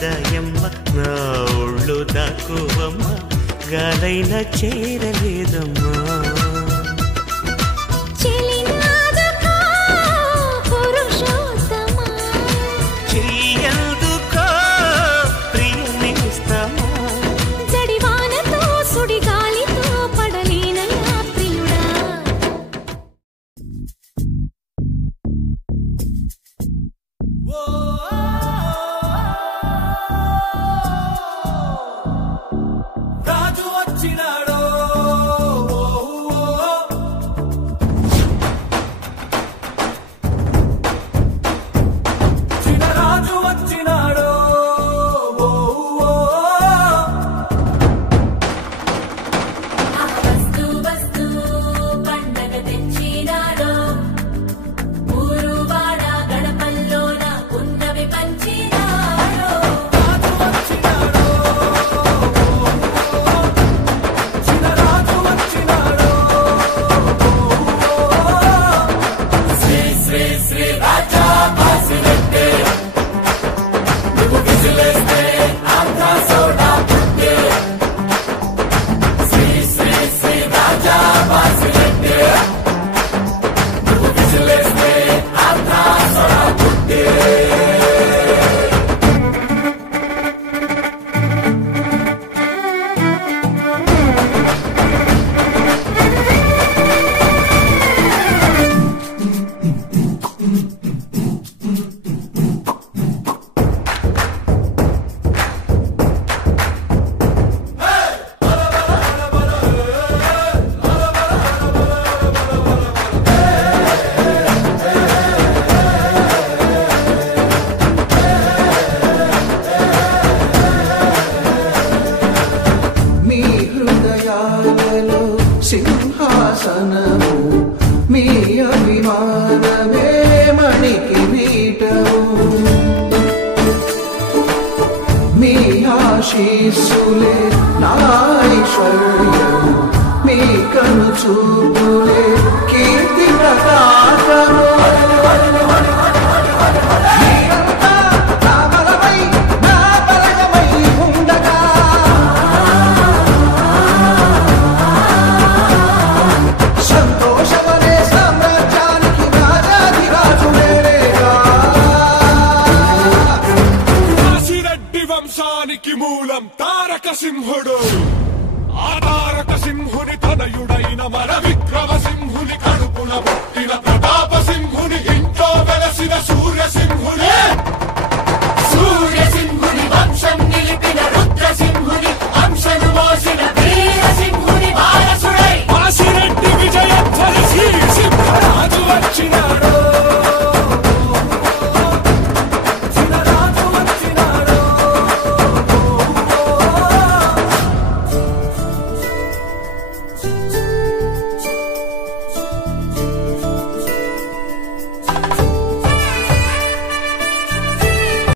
దాయమ్మ నా ఒళ్ళు దాక్కువమ్మ గాలైనా చేరలేదమ్మా సింహాసనము మీ అభిమానమే మణికి వీటము మీ ఆశీస్సులే నా ఐశ్వర్యము మీ కను చూపులే కీర్తి ప్రకాశము మూలం తారక సింహుడు ఆ తారక సింహుని తనయుడైన మన విక్రమ సింహుని కడుపున పుట్టిన ప్రతాప సింహుని ఇంట్లో వెలసిన సూర్య